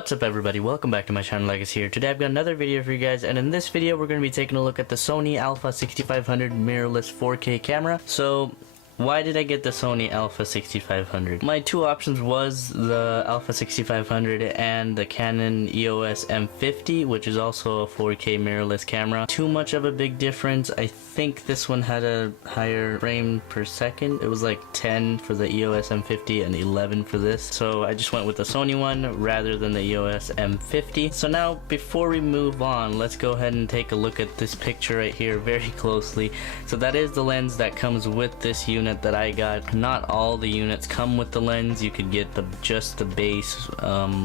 What's up everybody, welcome back to my channel. Legacy here. Today I've got another video for you guys, and in this video we're going to be taking a look at the Sony Alpha 6500 mirrorless 4K camera. So why did I get the Sony Alpha 6500? My two options was the Alpha 6500 and the Canon EOS M50, which is also a 4K mirrorless camera. Too much of a big difference. I think this one had a higher frame per second. It was like 10 for the EOS M50 and 11 for this. So I just went with the Sony one rather than the EOS M50. So now before we move on, let's go ahead and take a look at this picture right here very closely. So that is the lens that comes with this unit that I got. Not all the units come with the lens. You could get just the base,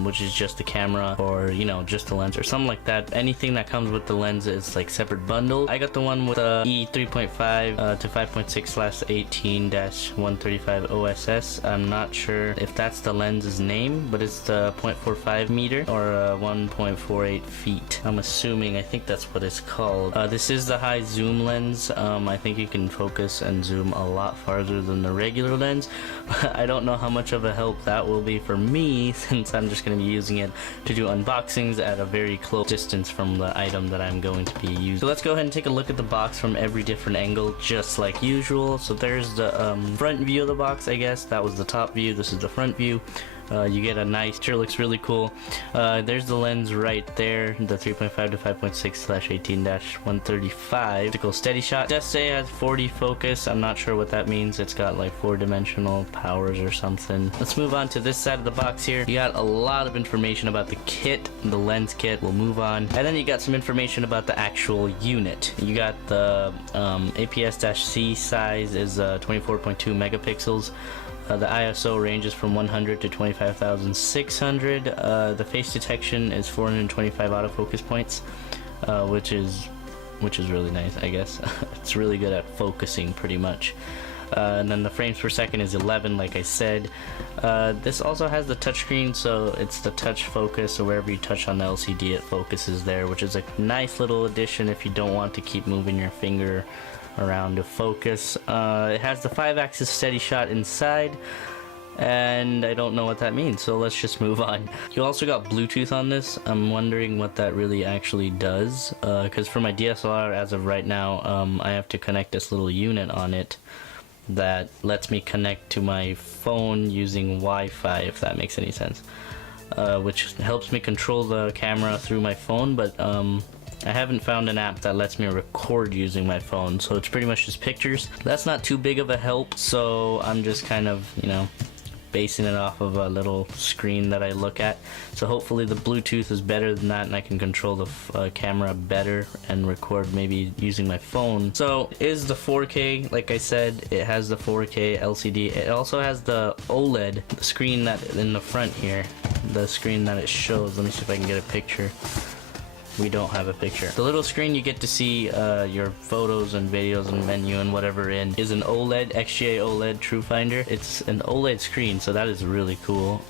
which is just the camera, or you know, just the lens or something like that. Anything that comes with the lens is like separate bundle. I got the one with the E3.5 to 5.6/18-135 OSS. I'm not sure if that's the lens's name, but it's the 0.45 meter or 1.48 feet. I'm assuming. I think that's what it's called. This is the high zoom lens. I think you can focus and zoom a lot farther than the regular lens. I don't know how much of a help that will be for me, since I'm just going to be using it to do unboxings at a very close distance from the item that I'm going to be using. So let's go ahead and take a look at the box from every different angle, just like usual. So there's the front view of the box, I guess. That was the top view. This is the front view. You get a nice, sure looks really cool. There's the lens right there, the 3.5 to 5.6/18-135 optical steady shot. It does say it has 4D focus. I'm not sure what that means. It's got like 4-dimensional powers or something. Let's move on to this side of the box here. You got a lot of information about the kit, the lens kit. We'll move on. And then you got some information about the actual unit. You got the APS-C size is 24.2 megapixels. The ISO ranges from 100 to 25,600. The face detection is 425 autofocus points, which is really nice, I guess. It's really good at focusing, pretty much. And then the frames per second is 11, like I said. This also has the touchscreen, so it's the touch focus, so wherever you touch on the LCD it focuses there, which is a nice little addition if you don't want to keep moving your finger around to focus. It has the 5-axis steady shot inside, and I don't know what that means, so let's just move on. You also got Bluetooth on this. I'm wondering what that really actually does, because for my DSLR as of right now, I have to connect this little unit on it that lets me connect to my phone using Wi-Fi, if that makes any sense, which helps me control the camera through my phone, but I haven't found an app that lets me record using my phone, so it's pretty much just pictures. That's not too big of a help, so I'm just kind of, you know, basing it off of a little screen that I look at. So hopefully the Bluetooth is better than that, and I can control the camera better and record maybe using my phone. So is the 4K, like I said, it has the 4K LCD. It also has the OLED screen that in the front here, the screen that it shows. Let me see if I can get a picture. We don't have a picture. The little screen you get to see your photos and videos and menu and whatever in is an OLED, XGA OLED True Finder. It's an OLED screen, so that is really cool.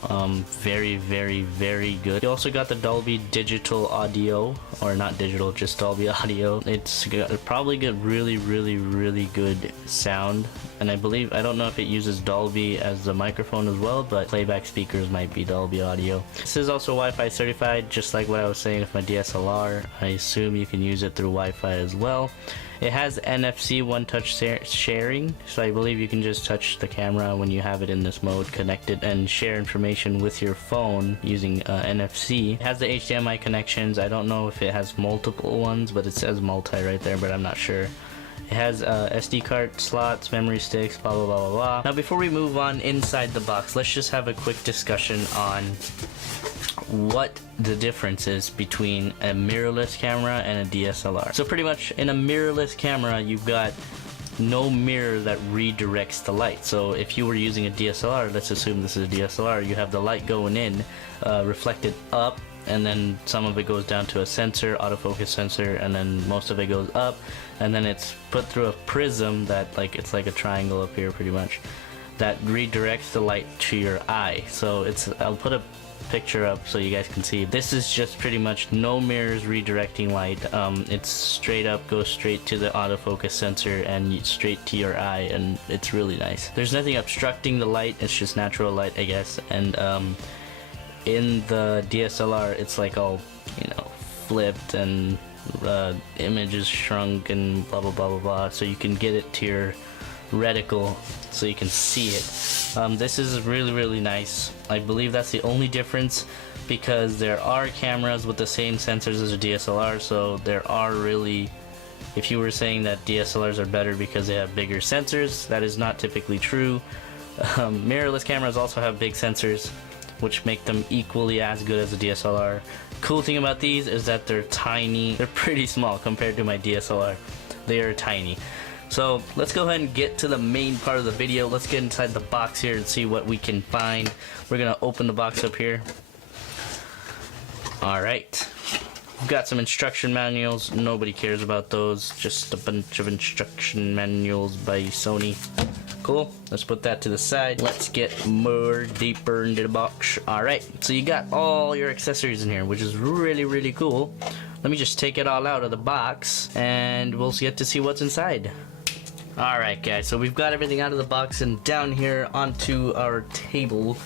Very, very, very good. You also got the Dolby Digital Audio, or not digital, just Dolby Audio. It's probably got really, really, really good sound. And I believe, I don't know if it uses Dolby as the microphone as well, but playback speakers might be Dolby Audio. This is also Wi-Fi certified, just like what I was saying with my DSLR. I assume you can use it through Wi-Fi as well. It has NFC one-touch sharing, so I believe you can just touch the camera when you have it in this mode, connect it, and share information with your phone using NFC. It has the HDMI connections. I don't know if it has multiple ones, but it says multi right there, but I'm not sure. It has SD card slots, memory sticks, blah blah blah blah blah. Now before we move on inside the box, let's just have a quick discussion on what the difference is between a mirrorless camera and a DSLR. So pretty much in a mirrorless camera, you've got no mirror that redirects the light. So if you were using a DSLR, let's assume this is a DSLR, you have the light going in, reflected up, and then some of it goes down to a sensor, autofocus sensor, and then most of it goes up, and then it's put through a prism that, like, it's like a triangle up here pretty much, that redirects the light to your eye. So it's, I'll put a picture up so you guys can see. This is just pretty much no mirrors redirecting light. It's straight up, goes straight to the autofocus sensor and straight to your eye, and it's really nice. There's nothing obstructing the light, it's just natural light, I guess. And in the DSLR it's like all, you know, flipped and image is shrunk and blah blah blah blah blah, so you can get it to your reticle so you can see it. This is really nice. I believe that's the only difference, because there are cameras with the same sensors as a DSLR, so there are really, if you were saying that DSLRs are better because they have bigger sensors, that is not typically true. Mirrorless cameras also have big sensors, which make them equally as good as a DSLR. Cool thing about these is that they're tiny. They're pretty small compared to my DSLR. They are tiny. So let's go ahead and get to the main part of the video. Let's get inside the box here and see what we can find. We're gonna open the box up here. Alright, we've got some instruction manuals. Nobody cares about those, just a bunch of instruction manuals by Sony. Cool, let's put that to the side. Let's get more deeper into the box. Alright, so you got all your accessories in here, which is really cool. Let me just take it all out of the box and we'll get to see what's inside. Alright guys, so we've got everything out of the box, and down here onto our table,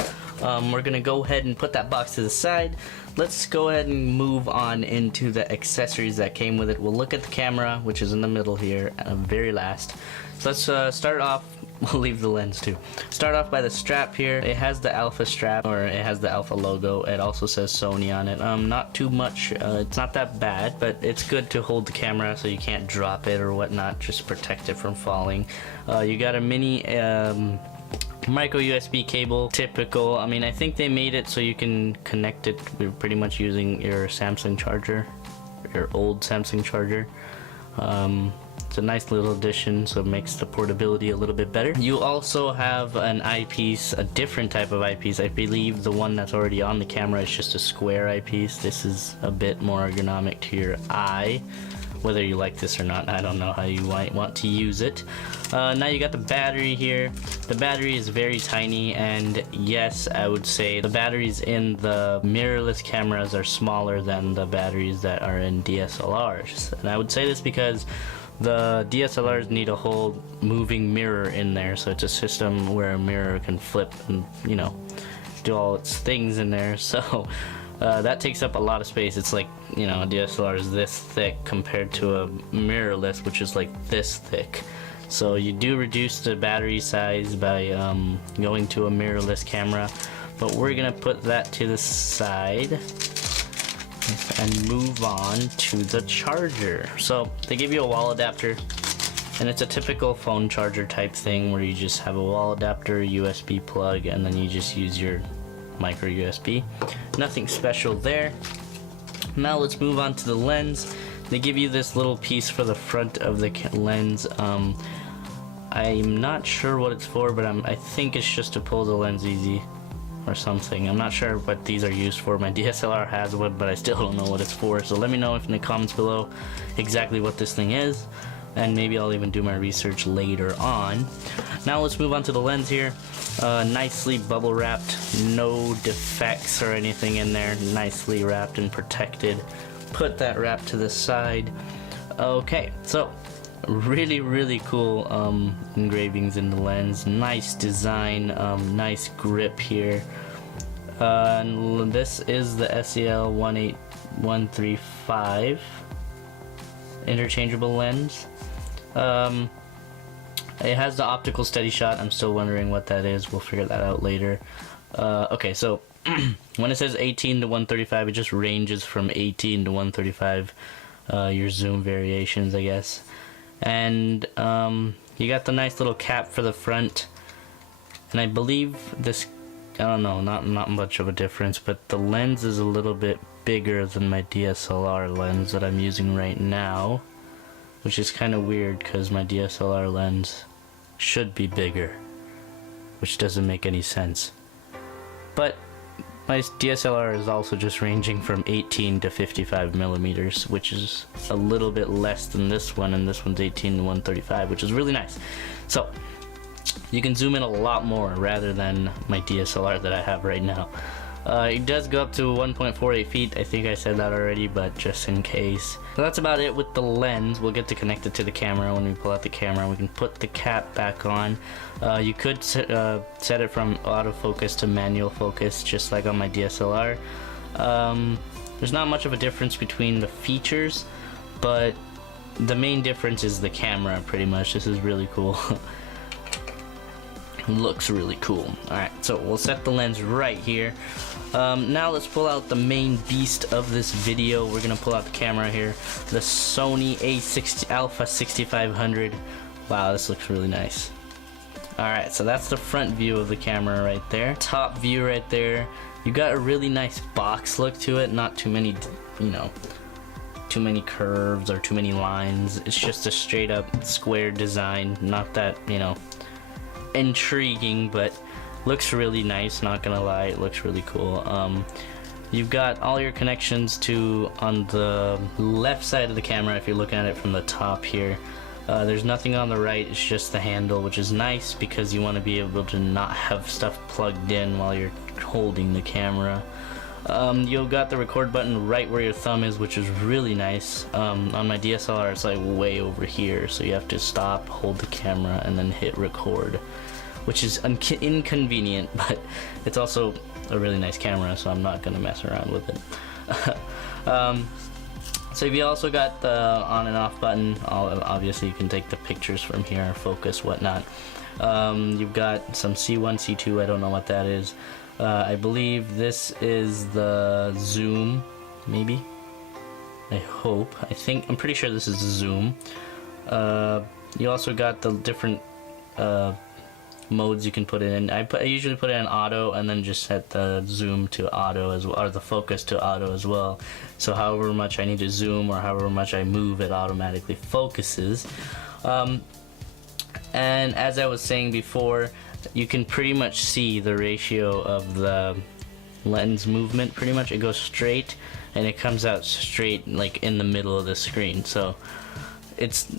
we're gonna go ahead and put that box to the side. Let's go ahead and move on into the accessories that came with it. We'll look at the camera, which is in the middle here, very last. So let's start off. We'll leave the lens too. Start off by the strap here. It has the Alpha strap, or it has the Alpha logo. It also says Sony on it. Not too much. It's not that bad, but it's good to hold the camera so you can't drop it or whatnot. Just protect it from falling. You got a mini micro USB cable. Typical. I mean, I think they made it so you can connect it. We're pretty much using your Samsung charger, your old Samsung charger. It's a nice little addition, so it makes the portability a little bit better. You also have an eyepiece, a different type of eyepiece. I believe the one that's already on the camera is just a square eyepiece. This is a bit more ergonomic to your eye. Whether you like this or not, I don't know how you might want to use it. Now you got the battery here. The battery is very tiny, and yes, I would say the batteries in the mirrorless cameras are smaller than the batteries that are in DSLRs. And I would say this because the DSLRs need a whole moving mirror in there, so it's a system where a mirror can flip and, you know, do all its things in there. So that takes up a lot of space. It's like, you know, a DSLR is this thick compared to a mirrorless, which is like this thick. So you do reduce the battery size by going to a mirrorless camera, but we're gonna put that to the side and move on to the charger. So they give you a wall adapter, and it's a typical phone charger type thing where you just have a wall adapter, USB plug, and then you just use your micro USB. Nothing special there. Now let's move on to the lens. They give you this little piece for the front of the lens. I'm not sure what it's for, but I think it's just to pull the lens easy or something. I'm not sure what these are used for. My DSLR has one, but I still don't know what it's for. So let me know in the comments below exactly what this thing is, and maybe I'll even do my research later on. Now let's move on to the lens here. Nicely bubble wrapped, no defects or anything in there. Nicely wrapped and protected. Put that wrap to the side. Okay, so really cool engravings in the lens. Nice design, nice grip here. And this is the SEL 18135 interchangeable lens. It has the optical steady shot. I'm still wondering what that is. We'll figure that out later. Okay, so when it says 18 to 135, it just ranges from 18 to 135. Your zoom variations, I guess. And you got the nice little cap for the front, and I believe this, I don't know, not much of a difference, but the lens is a little bit bigger than my DSLR lens that I'm using right now, which is kind of weird because my DSLR lens should be bigger, which doesn't make any sense. But my DSLR is also just ranging from 18 to 55 millimeters, which is a little bit less than this one, and this one's 18 to 135, which is really nice. So you can zoom in a lot more rather than my DSLR that I have right now. It does go up to 1.48 feet. I think I said that already, but just in case. So that's about it with the lens. We'll get to connect it to the camera when we pull out the camera. We can put the cap back on. You could set it from autofocus to manual focus, just like on my DSLR. There's not much of a difference between the features, but the main difference is the camera, pretty much. This is really cool. Looks really cool. Alright, so we'll set the lens right here. Now let's pull out the main beast of this video. We're gonna pull out the camera here, the Sony A60 Alpha 6500. Wow, this looks really nice. Alright, so that's the front view of the camera right there. Top view right there. You got a really nice box look to it, not too many, you know, too many curves or too many lines. It's just a straight up square design, not that, you know, intriguing, but looks really nice, not gonna lie. It looks really cool. You've got all your connections to on the left side of the camera if you're looking at it from the top here. There's nothing on the right, it's just the handle, which is nice because you want to be able to not have stuff plugged in while you're holding the camera. You've got the record button right where your thumb is, which is really nice. On my DSLR it's like way over here, so you have to stop, hold the camera, and then hit record, which is inconvenient, but it's also a really nice camera, so I'm not gonna mess around with it. So you also got the on and off button. Obviously you can take the pictures from here, focus, whatnot. You've got some C1, C2, I don't know what that is. I believe this is the zoom, maybe? I hope. I'm pretty sure this is the zoom. You also got the different modes you can put it in. I usually put it in auto and then just set the zoom to auto as well, or the focus to auto as well. So however much I need to zoom or however much I move, it automatically focuses. And as I was saying before, you can pretty much see the ratio of the lens movement. Pretty much it goes straight and it comes out straight, like in the middle of the screen. So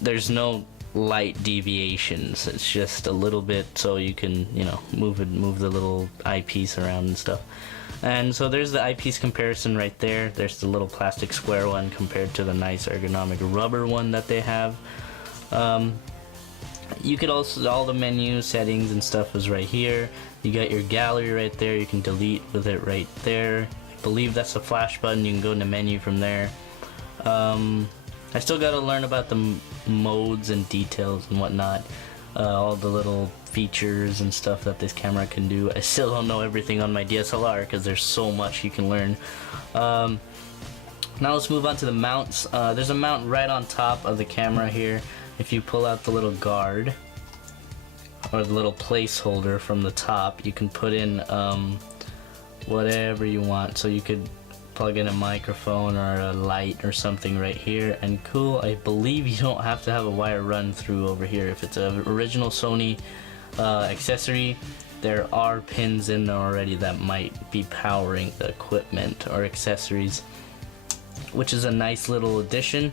there's no light deviations. It's just a little bit, so you can, you know, move the little eyepiece around and stuff. And so there's the eyepiece comparison right there. There's the little plastic square one compared to the nice ergonomic rubber one that they have. You could also, all the menu settings and stuff is right here. You got your gallery right there. You can delete with it right there. I believe that's the flash button. You can go in the menu from there. I still got to learn about the modes and details and whatnot. All the little features and stuff that this camera can do. I still don't know everything on my DSLR because there's so much you can learn. Now let's move on to the mounts. There's a mount right on top of the camera here. If you pull out the little guard or the little placeholder from the top, you can put in whatever you want. So you could plug in a microphone or a light or something right here, and cool, I believe you don't have to have a wire run through over here. If it's an original Sony accessory, there are pins in there already that might be powering the equipment or accessories, which is a nice little addition,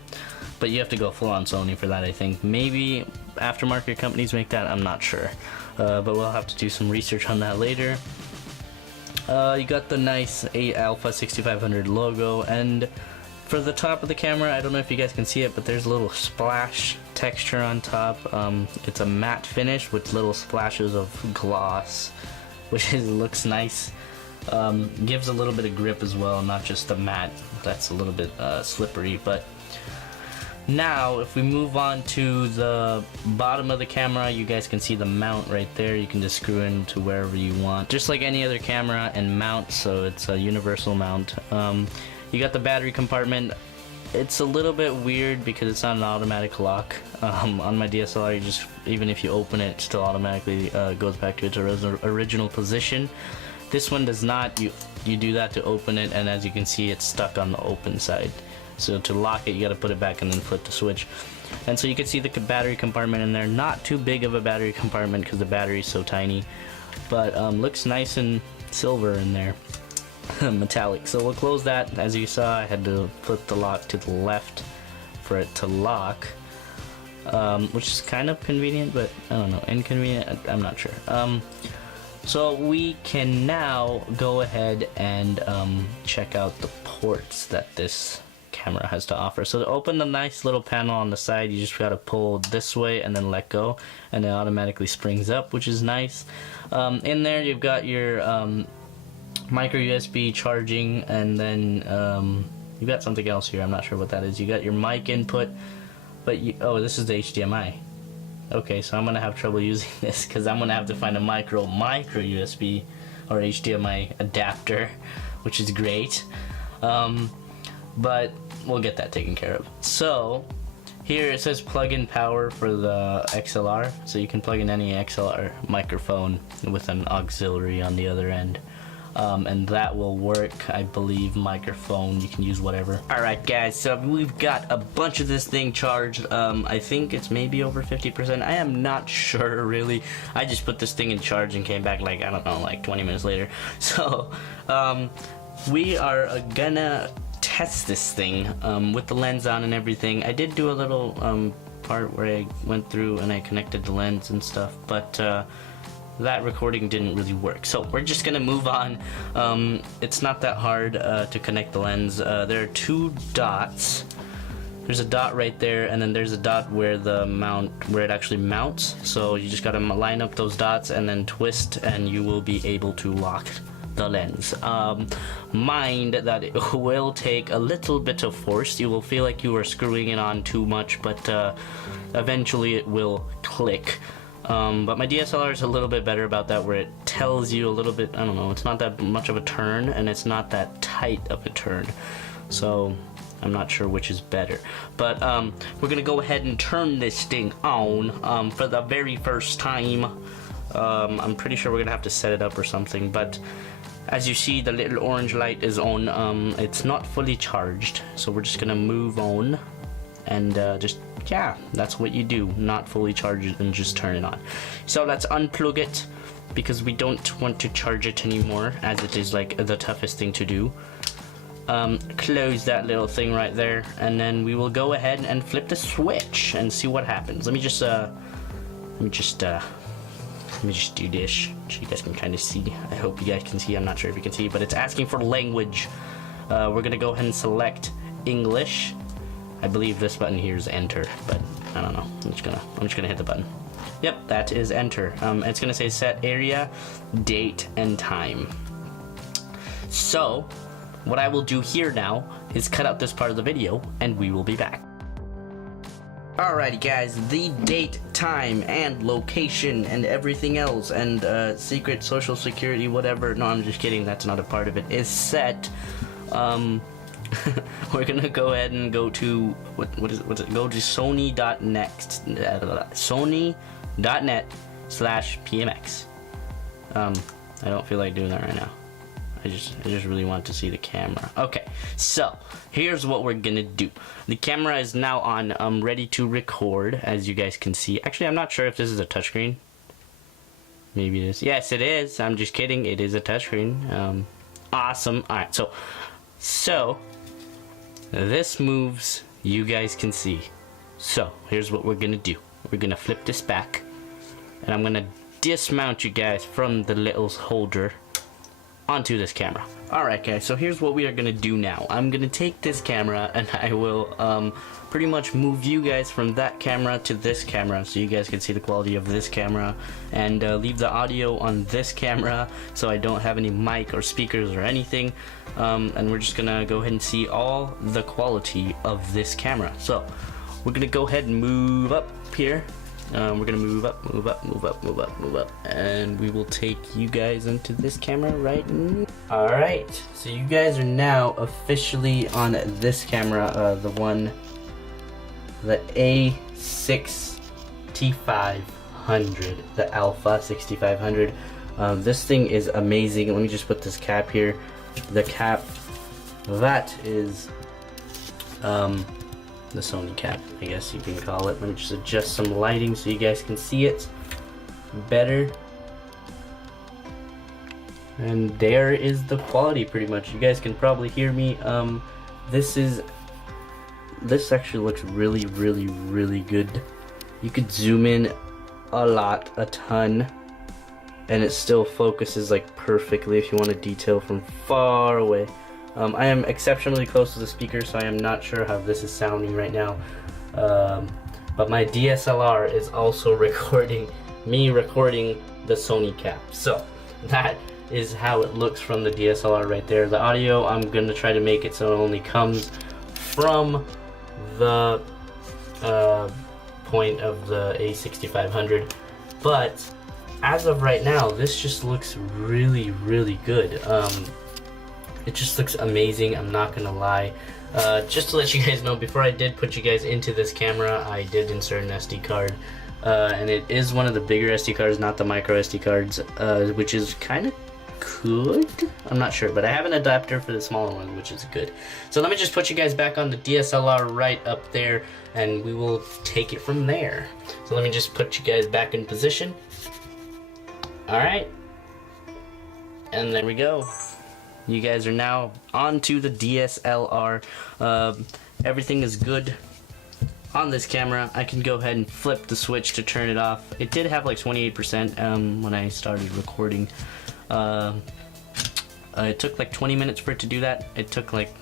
but you have to go full on Sony for that. I think maybe aftermarket companies make that, I'm not sure, but we'll have to do some research on that later. You got the nice Alpha 6500 logo, and for the top of the camera, I don't know if you guys can see it, but there's a little splash texture on top. It's a matte finish with little splashes of gloss, which looks nice. Gives a little bit of grip as well, not just the matte that's a little bit slippery. But now if we move on to the bottom of the camera, you guys can see the mount right there. You can just screw into wherever you want, just like any other camera and mount, so it's a universal mount. You got the battery compartment. It's a little bit weird because it's not an automatic lock. On my DSLR, you just, even if you open it, it still automatically goes back to its original position. This one does not. You do that to open it, and as you can see, it's stuck on the open side. So to lock it, you got to put it back and then flip the switch. And so you can see the battery compartment in there. Not too big of a battery compartment because the battery is so tiny, but looks nice and silver in there. Metallic. So we'll close that. As you saw, I had to flip the lock to the left for it to lock, which is kind of convenient, but I don't know, inconvenient, I'm not sure. So we can now go ahead and check out the ports that this camera has to offer. So to open the nice little panel on the side, you just gotta pull this way and then let go, and it automatically springs up, which is nice. In there you've got your micro USB charging, and then you've got something else here. I'm not sure what that is. You got your mic input, but oh, this is the HDMI. Okay, so I'm gonna have trouble using this because I'm gonna have to find a micro USB or HDMI adapter, which is great. But we'll get that taken care of. So here it says plug-in power for the XLR, so you can plug in any XLR microphone with an auxiliary on the other end. And that will work, I believe. Microphone, you can use whatever. Alright guys, so we've got a bunch of this thing charged. I think it's maybe over 50%. I am not sure really. I just put this thing in charge and came back like, I don't know, like 20 minutes later. So we are gonna test this thing with the lens on and everything. I did do a little part where I went through and I connected the lens and stuff, but that recording didn't really work. So we're just gonna move on. It's not that hard to connect the lens. There are two dots. There's a dot right there, and then there's a dot where it actually mounts. So you just gotta line up those dots and then twist, and you will be able to lock the lens. Mind that it will take a little bit of force. You will feel like you are screwing it on too much, but eventually it will click. But my DSLR is a little bit better about that, where it tells you a little bit, I don't know, it's not that much of a turn, and it's not that tight of a turn. So I'm not sure which is better. But we're gonna go ahead and turn this thing on for the very first time. I'm pretty sure we're gonna have to set it up or something, but as you see, the little orange light is on. It's not fully charged, so we're just gonna move on and yeah, that's what you do. Not fully charge it and just turn it on. So let's unplug it because we don't want to charge it anymore, as it is like the toughest thing to do. Close that little thing right there, and then we will go ahead and flip the switch and see what happens. Let me just do this so you guys can kind of see. I hope you guys can see. I'm not sure if you can see, but it's asking for language. We're gonna go ahead and select English. I believe this button here is enter, but I don't know. I'm just gonna hit the button. Yep, that is enter. It's gonna say set area, date, and time. So what I will do here now is cut out this part of the video, and we will be back. Alrighty guys, the date, time, and location, and everything else, and secret social security, whatever, no, I'm just kidding, that's not a part of it, is set. We're gonna go ahead and go to, what's it, go to sony.net, sony.net/pmx. I don't feel like doing that right now. I just really want to see the camera. Okay, so here's what we're gonna do. The camera is now on, ready to record, as you guys can see. Actually, I'm not sure if this is a touchscreen. Maybe it is. Yes, it is. I'm just kidding. It is a touchscreen. Awesome. All right, so this moves. You guys can see. So here's what we're gonna do. We're gonna flip this back, and I'm gonna dismount you guys from the little holder onto this camera. Alright guys, so here's what we are gonna do now. I'm gonna take this camera and I will pretty much move you guys from that camera to this camera so you guys can see the quality of this camera, and leave the audio on this camera so I don't have any mic or speakers or anything, and we're just gonna go ahead and see all the quality of this camera. So we're gonna go ahead and move up here. We're gonna move up, and we will take you guys into this camera right now. Alright, so you guys are now officially on this camera, the A6T500, the Alpha 6500. This thing is amazing. Let me just put this cap here. The cap, that is the Sony cap, I guess you can call it. Let me just adjust some lighting so you guys can see it better. And there is the quality pretty much. You guys can probably hear me. This actually looks really good. You could zoom in a ton. and it still focuses like perfectly if you want to detail from far away. I am exceptionally close to the speaker, so I am not sure how this is sounding right now, but my DSLR is also recording the Sony cap. So that is how it looks from the DSLR right there. The audio, I'm gonna try to make it so it only comes from the point of the A6500, but as of right now, this just looks really, really good. It just looks amazing, I'm not gonna lie. Just to let you guys know, before I did put you guys into this camera, I did insert an SD card, and it is one of the bigger SD cards, not the micro SD cards, which is kind of good. I'm not sure, but I have an adapter for the smaller one, which is good. So let me just put you guys back on the DSLR right up there, and we will take it from there. So let me just put you guys back in position. Alright, and there we go. You guys are now onto the DSLR. Everything is good on this camera. I can go ahead and flip the switch to turn it off. It did have like 28% when I started recording. It took like 20 minutes for it to do that. It took like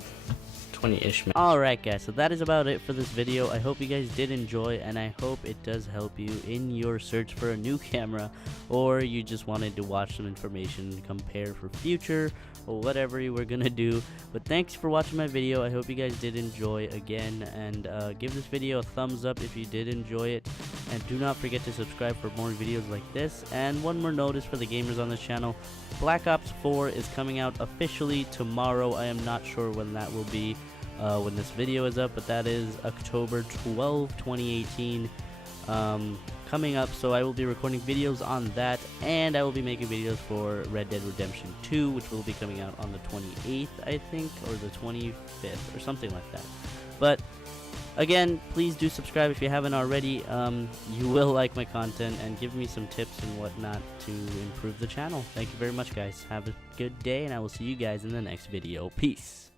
20-ish minutes. Alright guys, so that is about it for this video. I hope you guys did enjoy, and I hope it does help you in your search for a new camera, or you just wanted to watch some information, compare for future, or whatever you were gonna do. But thanks for watching my video. I hope you guys did enjoy again, and give this video a thumbs up if you did enjoy it, and do not forget to subscribe for more videos like this. And one more notice for the gamers on this channel: Black Ops 4 is coming out officially tomorrow. I am not sure when that will be when this video is up, but that is October 12, 2018 coming up. So I will be recording videos on that, and I will be making videos for Red Dead Redemption 2, which will be coming out on the 28th, I think, or the 25th, or something like that. But again, please do subscribe if you haven't already. You will like my content, and give me some tips and whatnot to improve the channel. Thank you very much, guys. Have a good day, and I will see you guys in the next video. Peace.